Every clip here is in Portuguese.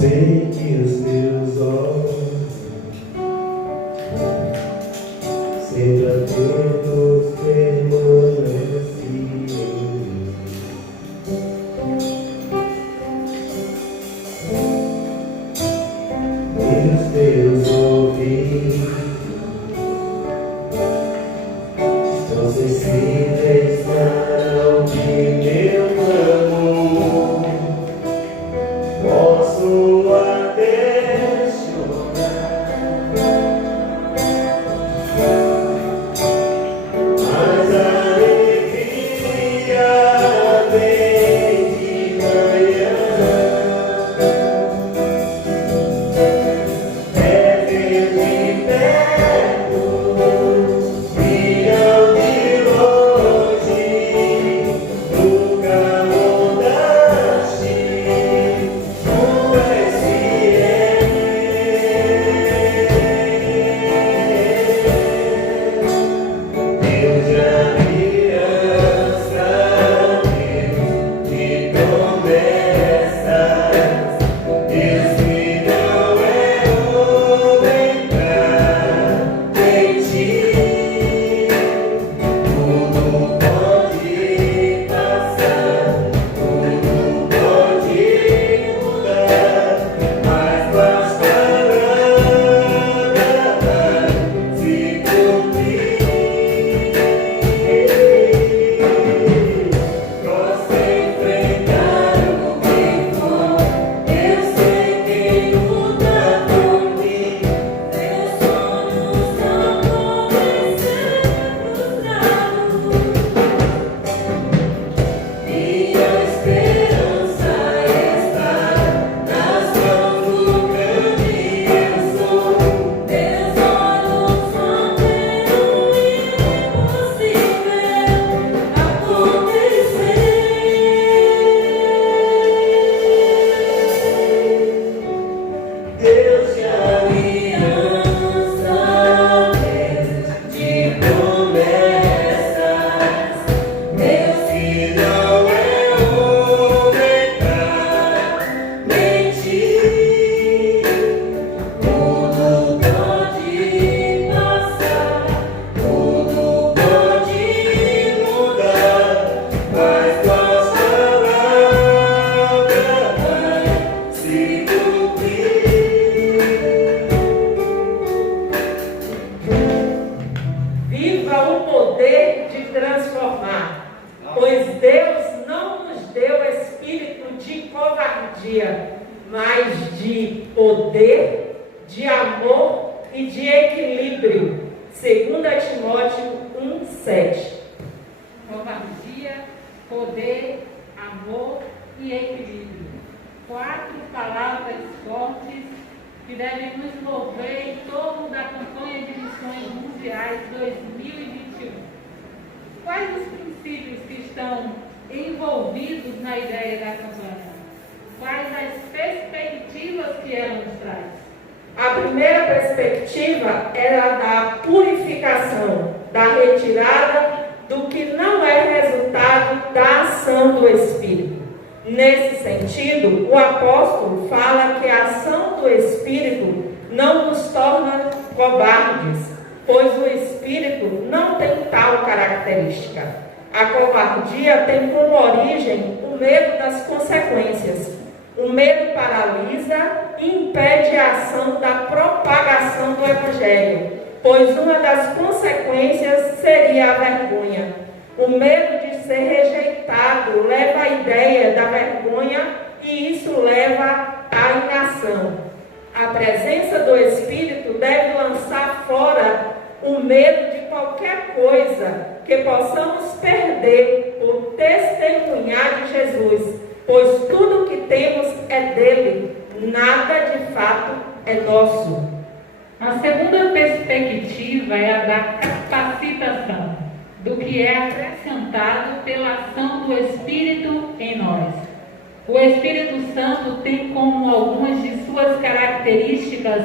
sei que os teus olhos sempre atentos permanecem em mim. E os teus ouvidos estão sensíveis para ouvir meu clamor. Posso até chorar, mas a alegria vem de manhã. É ver de perto, virão de longe, nunca mudaste. Tu és fiel. Deus de aliança, Deus de promessas, Deus que não errou nem pra mentir. Tudo pode passar, tudo pode mudar, mas tuas palavras se cumprir. Posso enfrentar o que for, eu sei quem luta por mim. Meus sonhos não podem ser frustrados. Minha esperança está nas mãos do grande eu sou. Meus olhos não veem o impossível acontecer. Deus de aliança, Deus de promessas, Deus que não errou nem pra mentir. Tudo pode passar, tudo pode mudar, mas tuas palavras vão se cumprir. Viva o poder de transformar, pois Deus não nos deu espírito de covardia, mas de poder, de amor e de equilíbrio. 2 Timóteo 1:7. Covardia, poder, amor e equilíbrio. 4 palavras fortes que devem nos mover em torno da campanha de missões mundiais 2021. Quais os princípios que estão envolvidos na ideia da campanha? Quais as perspectivas que ela nos traz? A primeira perspectiva era a da purificação, da retirada do que não é resultado da ação do Espírito. Nesse sentido, o apóstolo fala que a ação do Espírito não nos torna covardes, pois o Espírito não tem tal característica. A covardia tem como origem o medo das consequências. O medo paralisa e impede a ação da propagação do Evangelho, pois uma das consequências seria a vergonha. O medo de ser rejeitado leva à ideia da vergonha e isso leva à inação. A presença do Espírito deve lançar fora o medo de qualquer coisa que possamos perder por testemunhar de Jesus, pois tudo que temos é dele, nada de fato é nosso. A segunda perspectiva é a da capacitação, do que é acrescentado pela ação do Espírito em nós. O Espírito Santo tem como algumas de suas características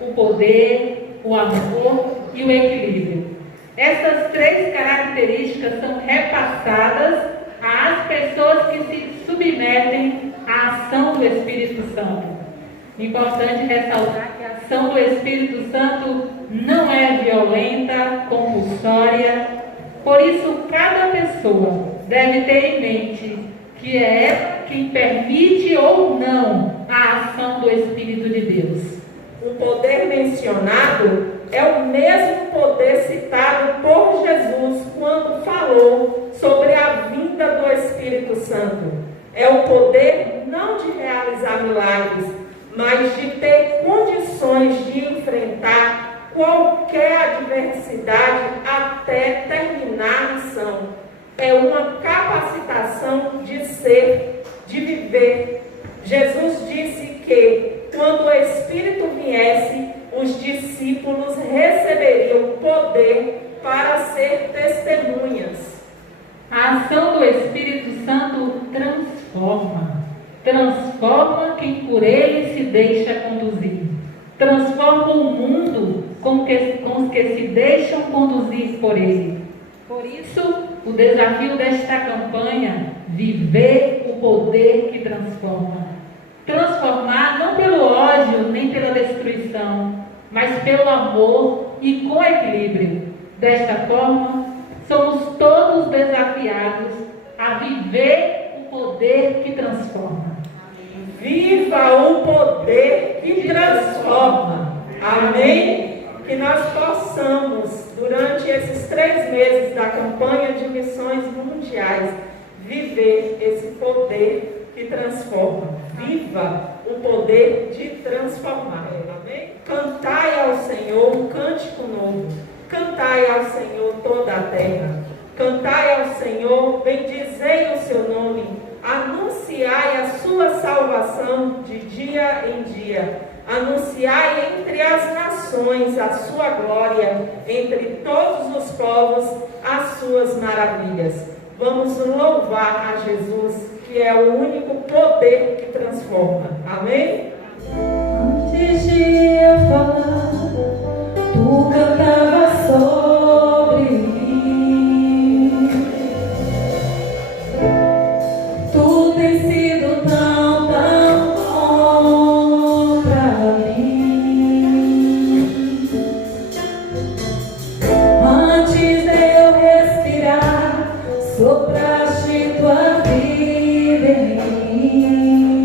o poder, o amor e o equilíbrio. Essas 3 características são repassadas às pessoas que se submetem à ação do Espírito Santo. Importante ressaltar que a ação do Espírito Santo não é violenta, compulsória. Por isso, cada pessoa deve ter em mente que é ela quem permite ou não a ação do Espírito de Deus. O poder mencionado é o mesmo poder citado por Jesus quando falou sobre a vinda do Espírito Santo. É o poder não de realizar milagres, mas de ter condições de enfrentar qualquer adversidade até terminar a missão. É uma capacitação de ser, de viver. Jesus disse que quando o Espírito viesse, os discípulos receberiam poder para ser testemunhas. A ação do Espírito Santo transforma quem por ele se deixa conduzir, transforma o mundo com os que se deixam conduzir por ele. Por isso, o desafio desta campanha, viver o poder que transforma. Transformar não pelo ódio nem pela destruição, mas pelo amor e com equilíbrio. Desta forma, somos todos desafiados a viver o poder que transforma. Viva o poder que transforma. Amém? Que nós possamos, durante esses 3 meses da campanha de missões mundiais, viver esse poder que transforma. Viva o poder de transformar. Amém? Cantai ao Senhor um cântico novo. Cantai ao Senhor toda a terra. Cantai ao Senhor, bendizei o seu nome. Anunciai a sua salvação de dia em dia. Anunciai entre as nações a sua glória, entre todos os povos as suas maravilhas. Vamos louvar a Jesus, que é o único poder que transforma. Amém? Antes de eu falar, tu cantava sobre mim. Tu tens sido tão bom pra mim. Antes de eu respirar, sopraste tua vida em mim.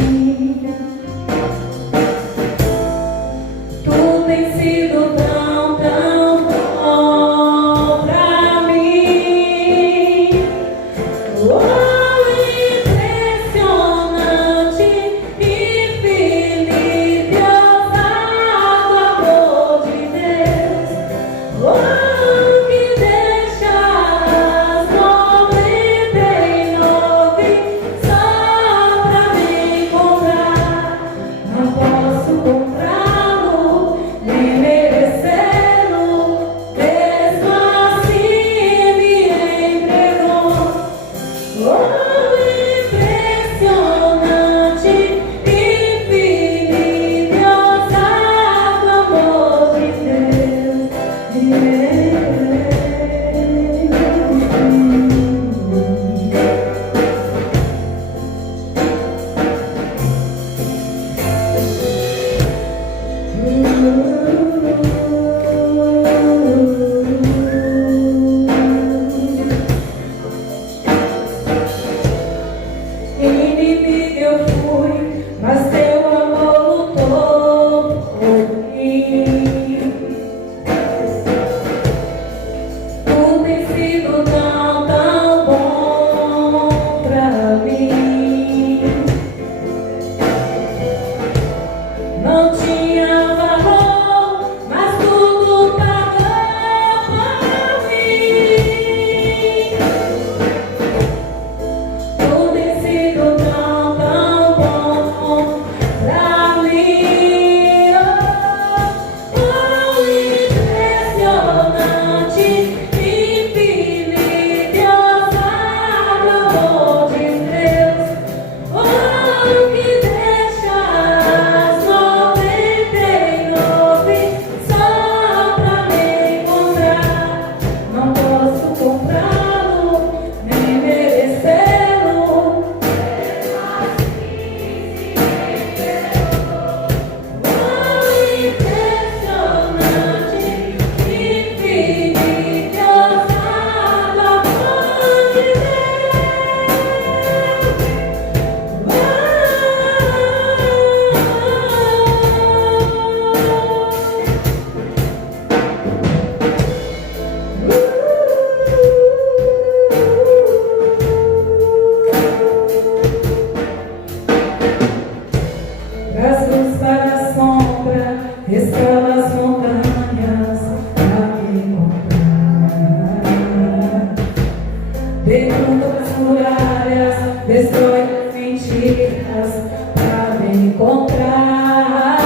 encontrar.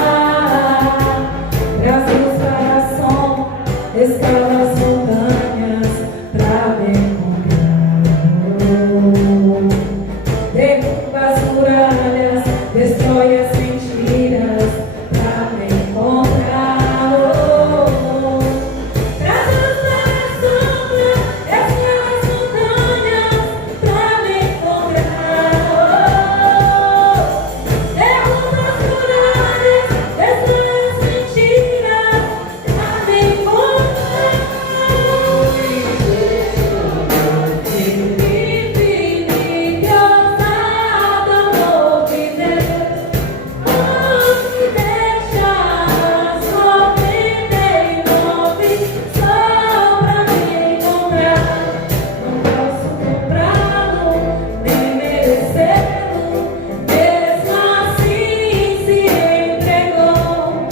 Braços para som, escala as montanhas pra me encontrar. Derruba as muralhas, destrói as mentiras pra me encontrar. Braços para sombra, escala as montanhas pra me encontrar. Derruba as muralhas, destrói as mentiras pra me encontrar. Infinito ousado amor de Deus, onde deixa as 99 só pra me encontrar. Não posso comprá-lo, nem merecê-lo, mesmo assim se entregou.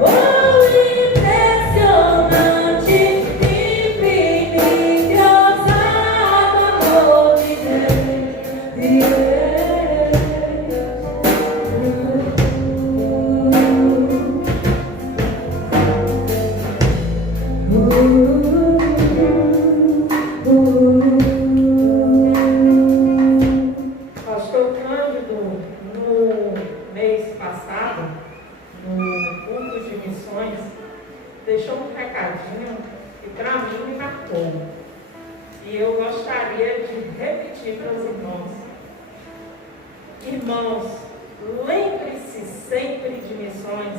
Oh, impressionante, infinito ousado amor de Pastor Cândido, no mês passado, no culto de missões, deixou um recadinho que para mim me marcou. E eu gostaria de repetir para os irmãos. Irmãos, lembre-se sempre de missões.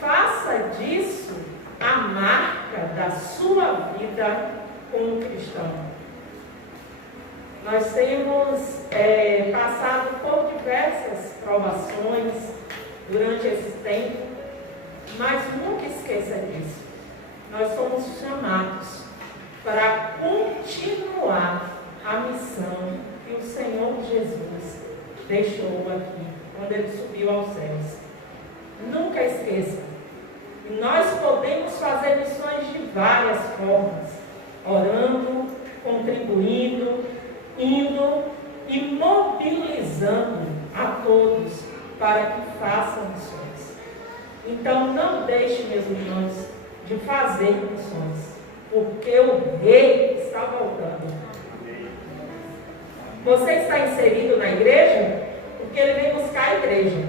Faça disso a marca da sua vida como cristão. Nós temos passado por diversas provações durante esse tempo, mas nunca esqueça disso. Nós somos chamados para continuar a missão que o Senhor Jesus deixou aqui, quando Ele subiu aos céus. Nunca esqueça. E nós podemos fazer missões de várias formas, orando, contribuindo, indo e mobilizando a todos para que façam missões. Então não deixe, meus irmãos, de fazer missões, porque o Rei está voltando. Você está inserido na igreja? Porque Ele vem buscar a igreja.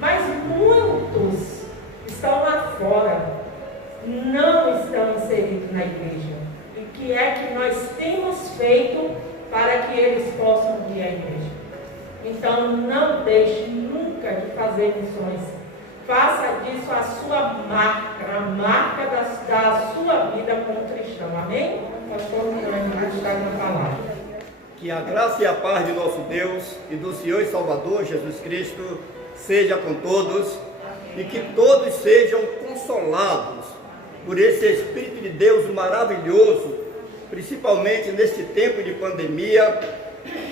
Mas muitos estão lá fora, não estão inseridos na igreja. E o que é que nós temos feito para que eles possam vir à igreja? Então não deixe nunca de fazer missões. Faça disso a sua marca, a marca da sua vida como cristão. Amém? Pastor Fernando está na palavra. Que a graça e a paz de nosso Deus e do Senhor e Salvador Jesus Cristo seja com todos e que todos sejam consolados por esse Espírito de Deus maravilhoso, principalmente neste tempo de pandemia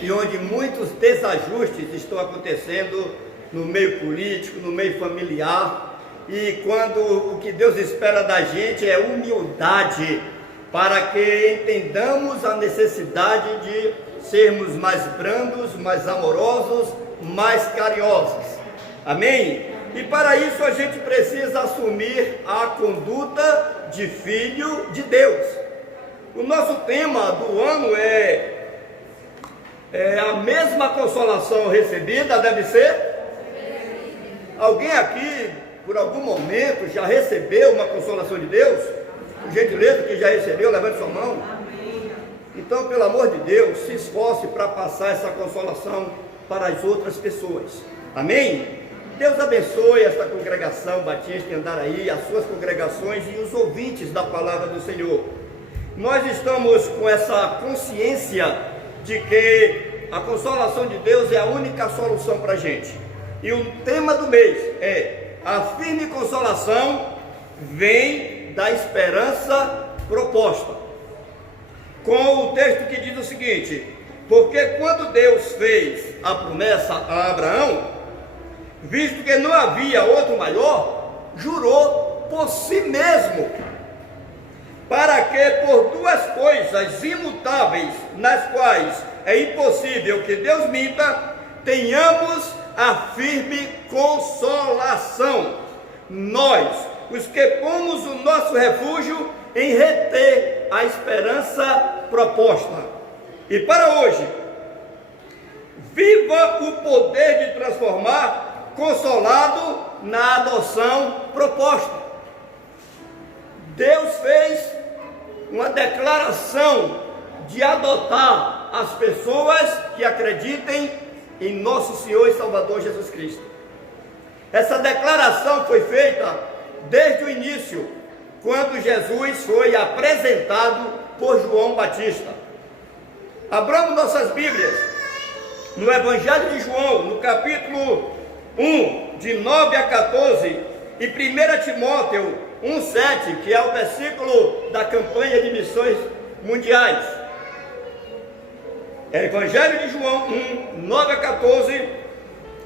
e onde muitos desajustes estão acontecendo no meio político, no meio familiar, e quando o que Deus espera da gente é humildade, para que entendamos a necessidade de sermos mais brandos, mais amorosos, mais carinhosos. Amém? E para isso a gente precisa assumir a conduta de filho de Deus. O nosso tema do ano é a mesma consolação recebida, deve ser? Alguém aqui, por algum momento, já recebeu uma consolação de Deus? Por gentileza, que já recebeu, levante sua mão. Então, pelo amor de Deus, se esforce para passar essa consolação para as outras pessoas. Amém? Deus abençoe esta congregação batista em Andaraí, as suas congregações e os ouvintes da palavra do Senhor. Nós estamos com essa consciência de que a consolação de Deus é a única solução para a gente. E o tema do mês é: a firme consolação vem da esperança proposta. Com o texto que diz o seguinte: porque quando Deus fez a promessa a Abraão, visto que não havia outro maior, jurou por si mesmo, para que por duas coisas imutáveis, nas quais é impossível que Deus minta, tenhamos a firme consolação. Nós, os que pomos o nosso refúgio em reter a esperança proposta. E para hoje, viva o poder de transformar, consolado na adoção proposta. Deus fez uma declaração de adotar as pessoas que acreditem em nosso Senhor e Salvador Jesus Cristo. Essa declaração foi feita desde o início, quando Jesus foi apresentado por João Batista. Abramos nossas Bíblias no Evangelho de João, no capítulo 1, de 9 a 14, e 1 Timóteo 1,7, que é o versículo da campanha de missões mundiais. Evangelho de João 1, 9 a 14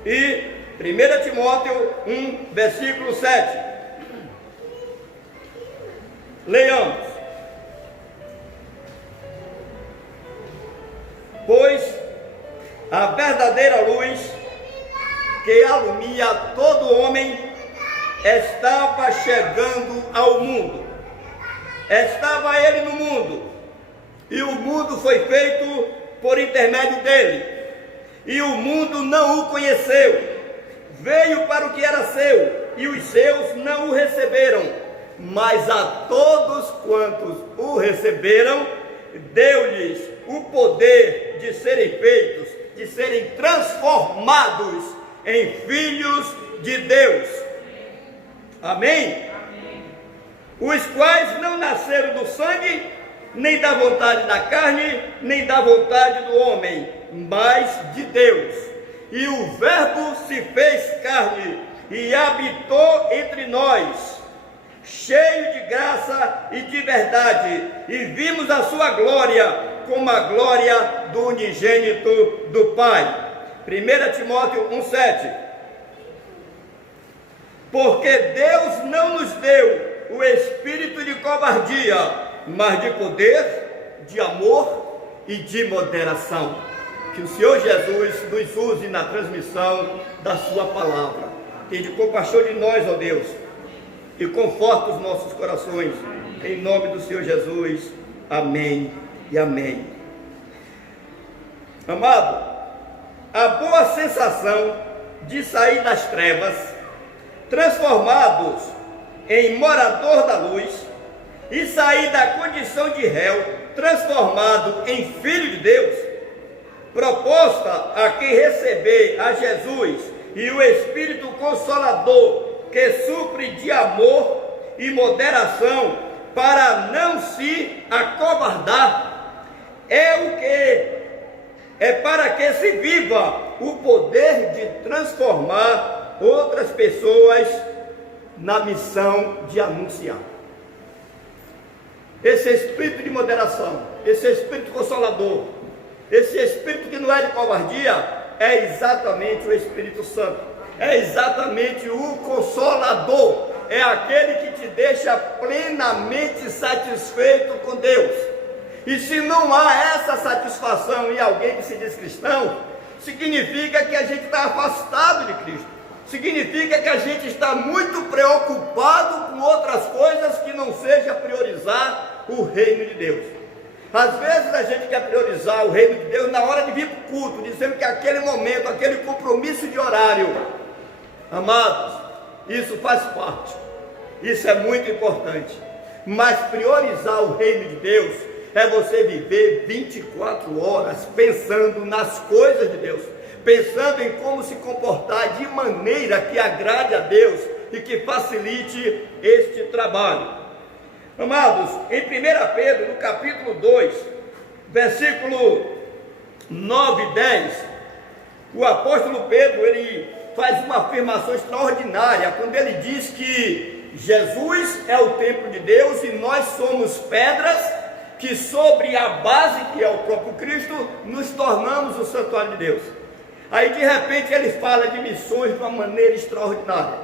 e 1 Timóteo 1, versículo 7. Leiamos. Pois a verdadeira luz que alumia todo homem estava chegando ao mundo. Estava ele no mundo, e o mundo foi feito por intermédio dele, e o mundo não o conheceu. Veio para o que era seu, e os seus não o receberam. Mas a todos quantos o receberam, deu-lhes o poder de serem feitos, de serem transformados em filhos de Deus. Amém? Amém. Os quais não nasceram do sangue, nem da vontade da carne, nem da vontade do homem, mas de Deus. E o Verbo se fez carne e habitou entre nós, cheio de graça e de verdade, e vimos a sua glória, como a glória do unigênito do Pai. 1 Timóteo 1,7. Porque Deus não nos deu o espírito de covardia, mas de poder, de amor e de moderação. Que o Senhor Jesus nos use na transmissão da sua palavra. Tende compaixão de nós, ó Deus, e conforta os nossos corações, em nome do Senhor Jesus. Amém e amém. Amado, a boa sensação de sair das trevas, transformados em morador da luz, e sair da condição de réu, transformado em filho de Deus, proposta a quem receber a Jesus e o Espírito Consolador, que supre de amor e moderação para não se acovardar, é para que se viva o poder de transformar outras pessoas na missão de anunciar. Esse espírito de moderação, esse espírito consolador, esse espírito que não é de covardia, é exatamente o Espírito Santo, é exatamente o Consolador, é aquele que te deixa plenamente satisfeito com Deus. E se não há essa satisfação em alguém que se diz cristão, significa que a gente está afastado de Cristo, significa que a gente está muito preocupado com outras coisas que não seja priorizar o reino de Deus. Às vezes a gente quer priorizar o reino de Deus na hora de vir para o culto, dizendo que aquele momento, aquele compromisso de horário. Amados, isso faz parte, isso é muito importante, mas priorizar o reino de Deus é você viver 24 horas pensando nas coisas de Deus, pensando em como se comportar de maneira que agrade a Deus e que facilite este trabalho. Amados, em 1 Pedro, no capítulo 2, versículo 9 e 10, o apóstolo Pedro, ele faz uma afirmação extraordinária, quando ele diz que Jesus é o templo de Deus e nós somos pedras que sobre a base, que é o próprio Cristo, nos tornamos o santuário de Deus. Aí de repente ele fala de missões de uma maneira extraordinária,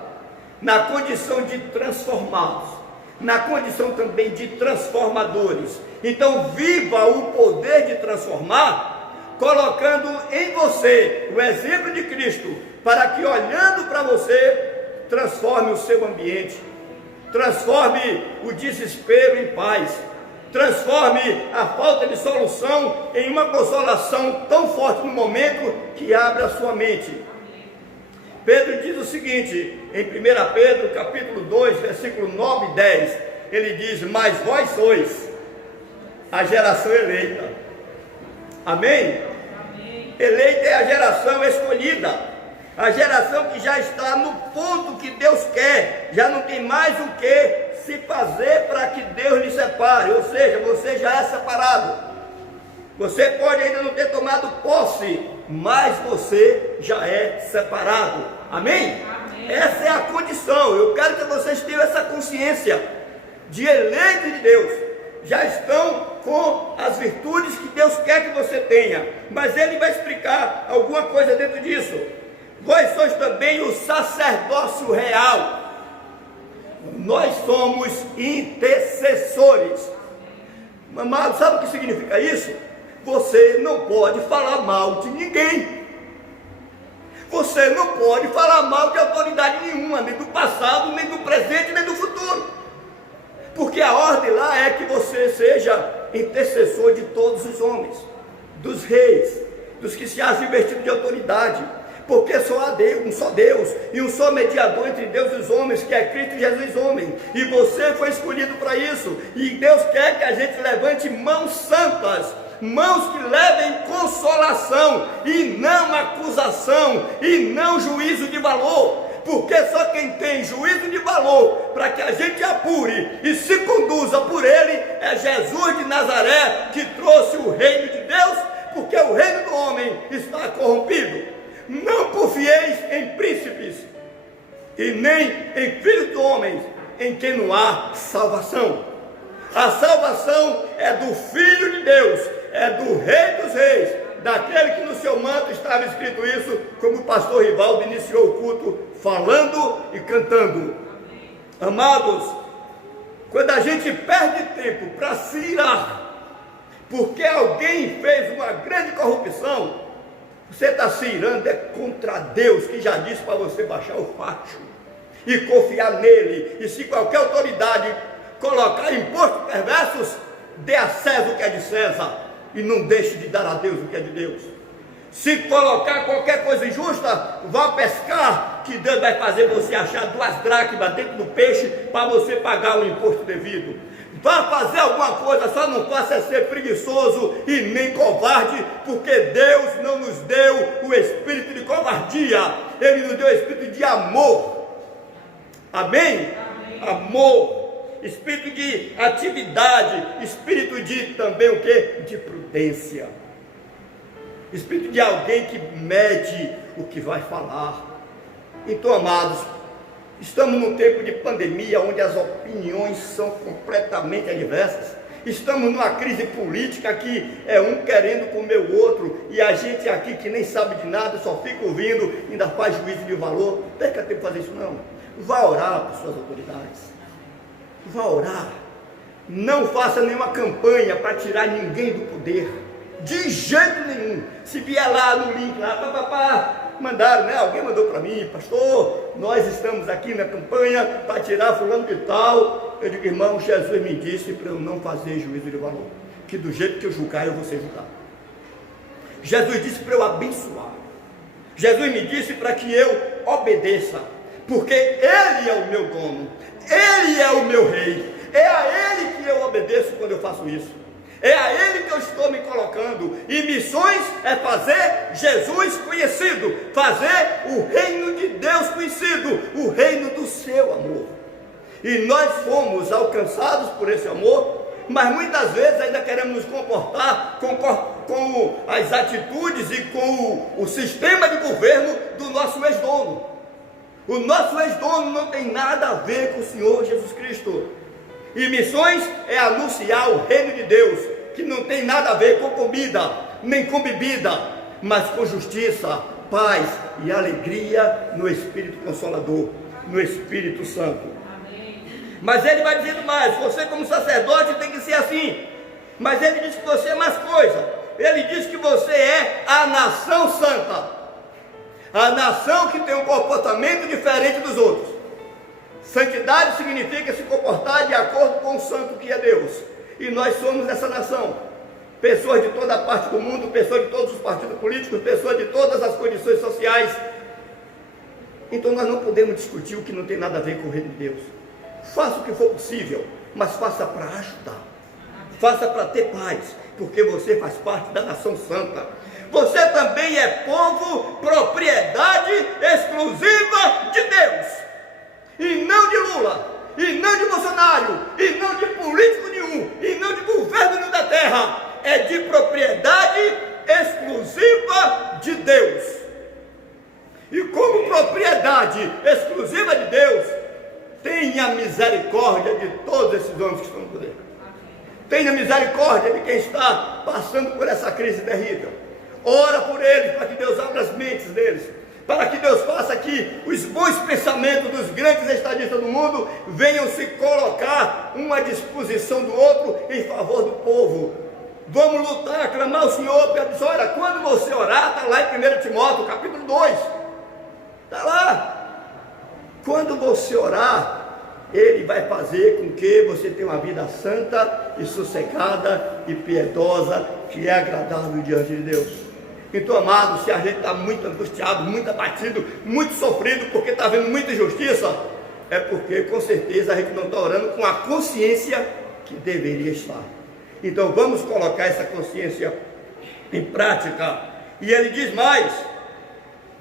na condição de transformados, na condição também de transformadores. Então viva o poder de transformar, colocando em você o exemplo de Cristo, para que olhando para você, transforme o seu ambiente, transforme o desespero em paz, transforme a falta de solução em uma consolação tão forte no momento que abre a sua mente. Pedro diz o seguinte, em 1 Pedro capítulo 2, versículo 9 e 10, ele diz: mas vós sois a geração eleita. Amém? Eleita é a geração escolhida, a geração que já está no ponto que Deus quer, já não tem mais o que se fazer para que Deus lhe separe, ou seja, você já é separado. Você pode ainda não ter tomado posse, mas você já é separado. Amém? Amém. Essa é a condição. Eu quero que vocês tenham essa consciência de eleitos de Deus. Já estão com as virtudes que Deus quer que você tenha, mas Ele vai explicar alguma coisa dentro disso. Vós sois também o sacerdócio real. Nós somos intercessores. Amado, sabe o que significa isso? Você não pode falar mal de ninguém. Você não pode falar mal de autoridade nenhuma, nem do passado, nem do presente, nem do futuro. Porque a ordem lá é que você seja intercessor de todos os homens, dos reis, dos que se acham investidos de autoridade. Porque só há Deus, um só Deus, e um só mediador entre Deus e os homens, que é Cristo Jesus homem. E você foi escolhido para isso. E Deus quer que a gente levante mãos santas, mãos que levem consolação, e não acusação, e não juízo de valor. Porque só quem tem juízo de valor, para que a gente apure e se conduza por ele, é Jesus de Nazaré, que trouxe o reino de Deus, porque o reino do homem está corrompido. Não confieis em príncipes, e nem em filhos de homens, em quem não há salvação. A salvação é do Filho de Deus, é do Rei dos Reis, daquele que no seu manto estava escrito isso, como o pastor Rivaldo iniciou o culto, falando e cantando. Amados, quando a gente perde tempo para se irar, porque alguém fez uma grande corrupção, você está se irando é contra Deus, que já disse para você baixar o facho e confiar nele. E se qualquer autoridade colocar impostos perversos, dê a César o que é de César e não deixe de dar a Deus o que é de Deus. Se colocar qualquer coisa injusta, vá pescar, que Deus vai fazer você achar 2 dracmas dentro do peixe para você pagar o imposto devido. Vá fazer alguma coisa, só não faça ser preguiçoso e nem covarde, porque Deus não nos deu o espírito de covardia, Ele nos deu o espírito de amor. Amém? Amém. Amor, espírito de atividade, espírito de também o que? De prudência, espírito de alguém que mede o que vai falar. Então, amados, estamos num tempo de pandemia, onde as opiniões são completamente adversas. Estamos numa crise política que é um querendo comer o outro, e a gente aqui que nem sabe de nada, só fica ouvindo, ainda faz juízo de valor. Não perca tempo fazer isso não. Vá orar por suas autoridades. Vá orar. Não faça nenhuma campanha para tirar ninguém do poder. De jeito nenhum. Se vier lá no link, lá, mandaram, né? Alguém mandou para mim: pastor, nós estamos aqui na campanha para tirar fulano de tal. Eu digo: irmão, Jesus me disse para eu não fazer juízo de valor, que do jeito que eu julgar, eu vou ser julgado. Jesus disse para eu abençoar. Jesus me disse para que eu obedeça, porque Ele é o meu dono, Ele é o meu rei, é a Ele que eu obedeço quando eu faço isso. É a Ele que eu estou me colocando. E missões é fazer Jesus conhecido, fazer o reino de Deus conhecido, o reino do seu amor. E nós fomos alcançados por esse amor, mas muitas vezes ainda queremos nos comportar com as atitudes e com o sistema de governo do nosso ex-dono. O nosso ex-dono não tem nada a ver com o Senhor Jesus Cristo. E missões é anunciar o reino de Deus, que não tem nada a ver com comida, nem com bebida, mas com justiça, paz e alegria no Espírito Consolador, no Espírito Santo. Amém. Mas ele vai dizendo mais: você como sacerdote tem que ser assim. Mas ele diz que você é mais coisa. Ele diz que você é a nação santa. A nação que tem um comportamento diferente dos outros. Santidade significa se comportar de acordo com o santo que é Deus. E nós somos essa nação. Pessoas de toda a parte do mundo, pessoas de todos os partidos políticos, pessoas de todas as condições sociais. Então nós não podemos discutir o que não tem nada a ver com o reino de Deus. Faça o que for possível, mas faça para ajudar. Faça para ter paz, porque você faz parte da nação santa. Você também é povo, propriedade exclusiva de Deus. E não de Lula, e não de Bolsonaro, e não de político nenhum, e não de governo nenhum da terra. É de propriedade exclusiva de Deus. E como propriedade exclusiva de Deus, tenha misericórdia de todos esses homens que estão no poder. Tenha misericórdia de quem está passando por essa crise terrível. Ora por eles, para que Deus abra as mentes deles, para que Deus faça que os bons pensamentos dos grandes estadistas do mundo venham se colocar um à disposição do outro em favor do povo. Vamos lutar, clamar ao Senhor, porque diz, olha, quando você orar, está lá em 1 Timóteo, capítulo 2, está lá. Quando você orar, Ele vai fazer com que você tenha uma vida santa e sossegada e piedosa, que é agradável diante de Deus. Então, amado, se a gente está muito angustiado, muito abatido, muito sofrido, porque está havendo muita injustiça, é porque com certeza a gente não está orando com a consciência que deveria estar. Então vamos colocar essa consciência em prática. E ele diz mais: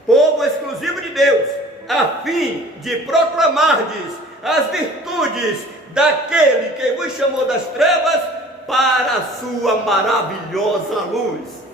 povo exclusivo de Deus, a fim de proclamardes as virtudes daquele que vos chamou das trevas para a sua maravilhosa luz.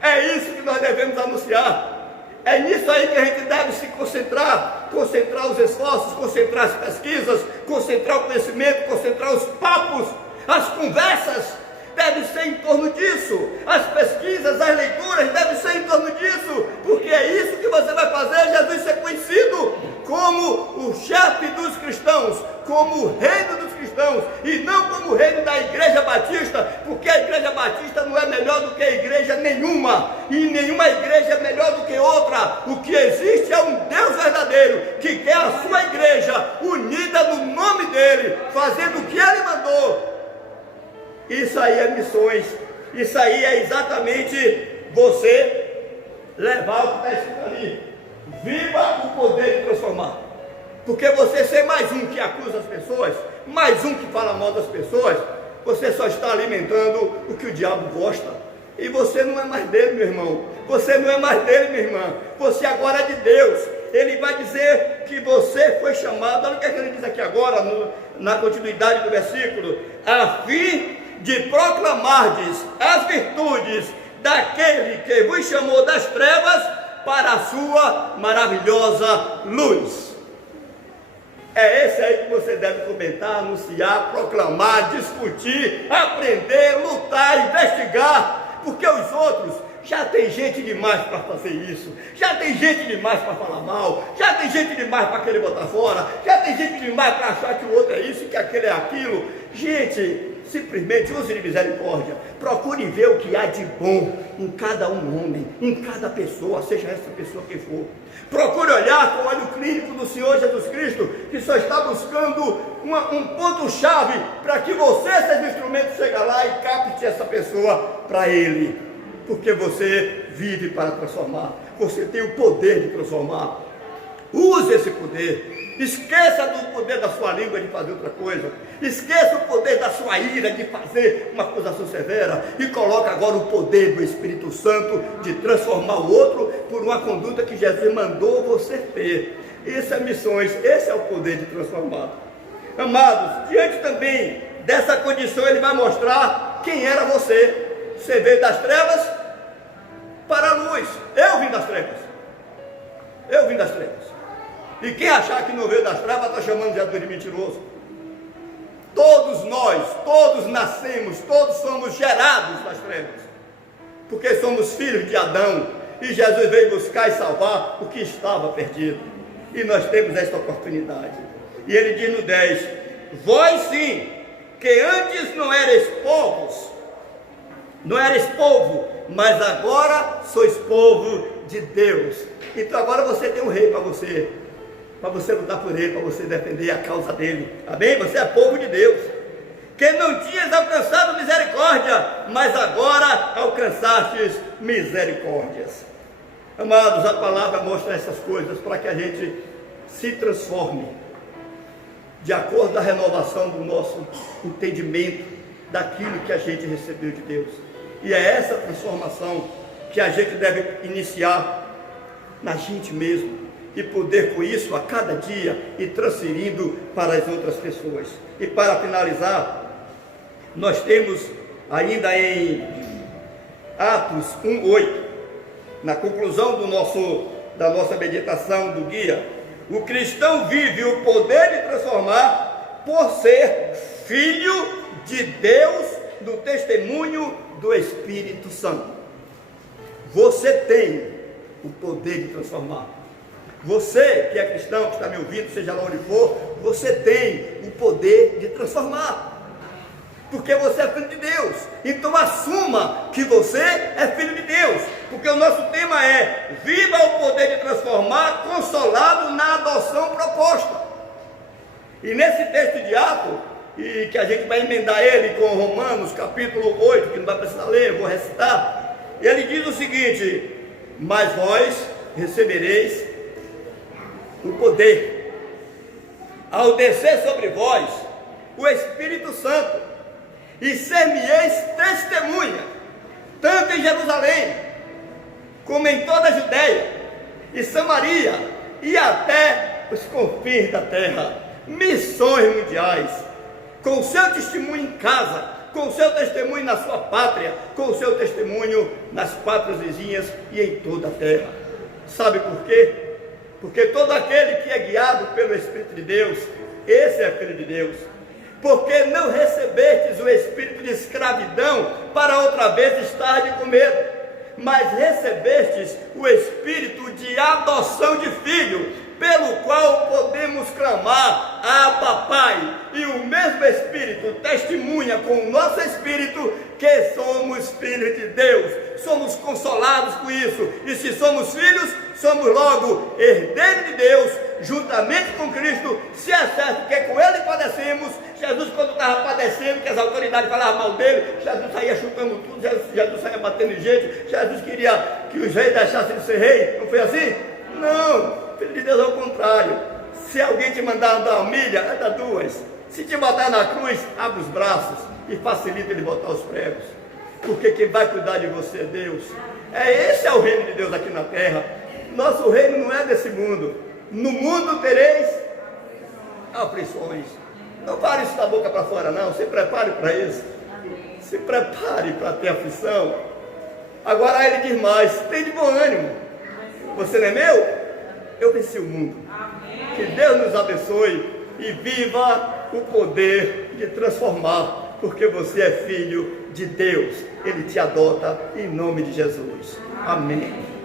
É isso que nós devemos anunciar. É nisso aí que a gente deve se concentrar os esforços, concentrar as pesquisas, concentrar o conhecimento, concentrar os papos, as conversas devem ser em torno disso, as pesquisas, as leituras devem ser em torno disso, porque é isso que você vai fazer Jesus ser conhecido como o chefe dos cristãos, como o reino dos cristãos, e não como o reino da igreja batista, porque a igreja batista não é melhor do que a igreja nenhuma, e nenhuma igreja é melhor do que outra. O que existe é um Deus verdadeiro, que quer a sua igreja unida no nome dele, fazendo o que ele mandou. Isso aí é missões, isso aí é exatamente você levar o que está escrito ali. Viva o poder de transformar. Porque você ser mais um que acusa as pessoas, mais um que fala mal das pessoas, você só está alimentando o que o diabo gosta. E você não é mais dele, meu irmão. Você não é mais dele, minha irmã. Você agora é de Deus. Ele vai dizer que você foi chamado. Olha o que ele diz aqui agora, na continuidade do versículo: a fim de proclamardes as virtudes daquele que vos chamou das trevas para a sua maravilhosa luz. É esse aí que você deve comentar, anunciar, proclamar, discutir, aprender, lutar, investigar, porque os outros já tem gente demais para fazer isso, já tem gente demais para falar mal, já tem gente demais para querer botar fora, já tem gente demais para achar que o outro é isso e que aquele é aquilo. Gente, simplesmente use de misericórdia, procure ver o que há de bom em cada um homem, em cada pessoa, seja essa pessoa que for. Procure olhar com o olho clínico do Senhor Jesus Cristo, que só está buscando um ponto-chave para que você, seja instrumento, chegue lá e capte essa pessoa para Ele. Porque você vive para transformar, você tem o poder de transformar. Use esse poder. Esqueça do poder da sua língua de fazer outra coisa. Esqueça o poder da sua ira de fazer uma acusação severa. E coloque agora o poder do Espírito Santo de transformar o outro por uma conduta que Jesus mandou você ter. Isso é missões, esse é o poder de transformar. Amados, diante também dessa condição, ele vai mostrar quem era você. Você veio das trevas para a luz. Eu vim das trevas. Eu vim das trevas. E quem achar que não veio das trevas está chamando Jesus de mentiroso. Todos nós, todos nascemos, todos somos gerados das trevas, porque somos filhos de Adão, e Jesus veio buscar e salvar o que estava perdido, e nós temos esta oportunidade. E ele diz no 10: vós sim, que antes não erais povos, não erais povo, mas agora sois povo de Deus. Então agora você tem um rei para você lutar por ele, para você defender a causa dele. Amém? Você é povo de Deus. Que não tinhas alcançado misericórdia, mas agora alcançastes misericórdias. Amados, a palavra mostra essas coisas para que a gente se transforme de acordo com a renovação do nosso entendimento daquilo que a gente recebeu de Deus. E é essa transformação que a gente deve iniciar na gente mesmo e poder com isso a cada dia ir transferindo para as outras pessoas. E para finalizar, nós temos ainda em Atos 1:8, na conclusão da nossa meditação do guia, o cristão vive o poder de transformar por ser filho de Deus do testemunho do Espírito Santo. Você tem o poder de transformar. Você que é cristão, que está me ouvindo, seja lá onde for, você tem o poder de transformar. Porque você é filho de Deus. Então assuma que você é filho de Deus. Porque o nosso tema é: viva o poder de transformar, consolado na adoção proposta. E nesse texto de Atos, e que a gente vai emendar ele com Romanos capítulo 8, que não vai precisar ler, eu vou recitar. Ele diz o seguinte: mas vós recebereis o poder ao descer sobre vós o Espírito Santo, e ser-me-eis testemunha, tanto em Jerusalém, como em toda a Judéia e Samaria, e até os confins da terra. Missões mundiais, com o seu testemunho em casa, com o seu testemunho na sua pátria, com o seu testemunho nas pátrias vizinhas e em toda a terra. Sabe por quê? Porque todo aquele que é guiado pelo Espírito de Deus, esse é filho de Deus. Porque não recebestes o espírito de escravidão para outra vez estar com medo, mas recebestes o espírito de adoção de filho, pelo qual podemos clamar: Abba, Pai. E o mesmo Espírito testemunha com o nosso espírito que somos filhos de Deus. Somos consolados com isso. E se somos filhos, somos logo herdeiros de Deus, juntamente com Cristo. Se é certo que com Ele padecemos. Jesus, quando estava padecendo, que as autoridades falavam mal dele, Jesus saía chutando tudo, Jesus saía batendo em gente. Jesus queria que os reis deixassem de ser rei. Não foi assim? Não. Filho de Deus é o contrário. Se alguém te mandar andar uma milha, anda duas. Se te botar na cruz, abre os braços e facilita ele botar os pregos. Porque quem vai cuidar de você é Deus. Esse é o reino de Deus aqui na terra. Nosso reino não é desse mundo. No mundo tereis aflições. Não pare isso da boca para fora, não. Se prepare para isso. Se prepare para ter aflição. Agora ele diz mais: tem de bom ânimo. Você não é meu? Eu venci o mundo. Amém. Que Deus nos abençoe e viva o poder de transformar, porque você é filho de Deus. Ele te adota em nome de Jesus. Amém.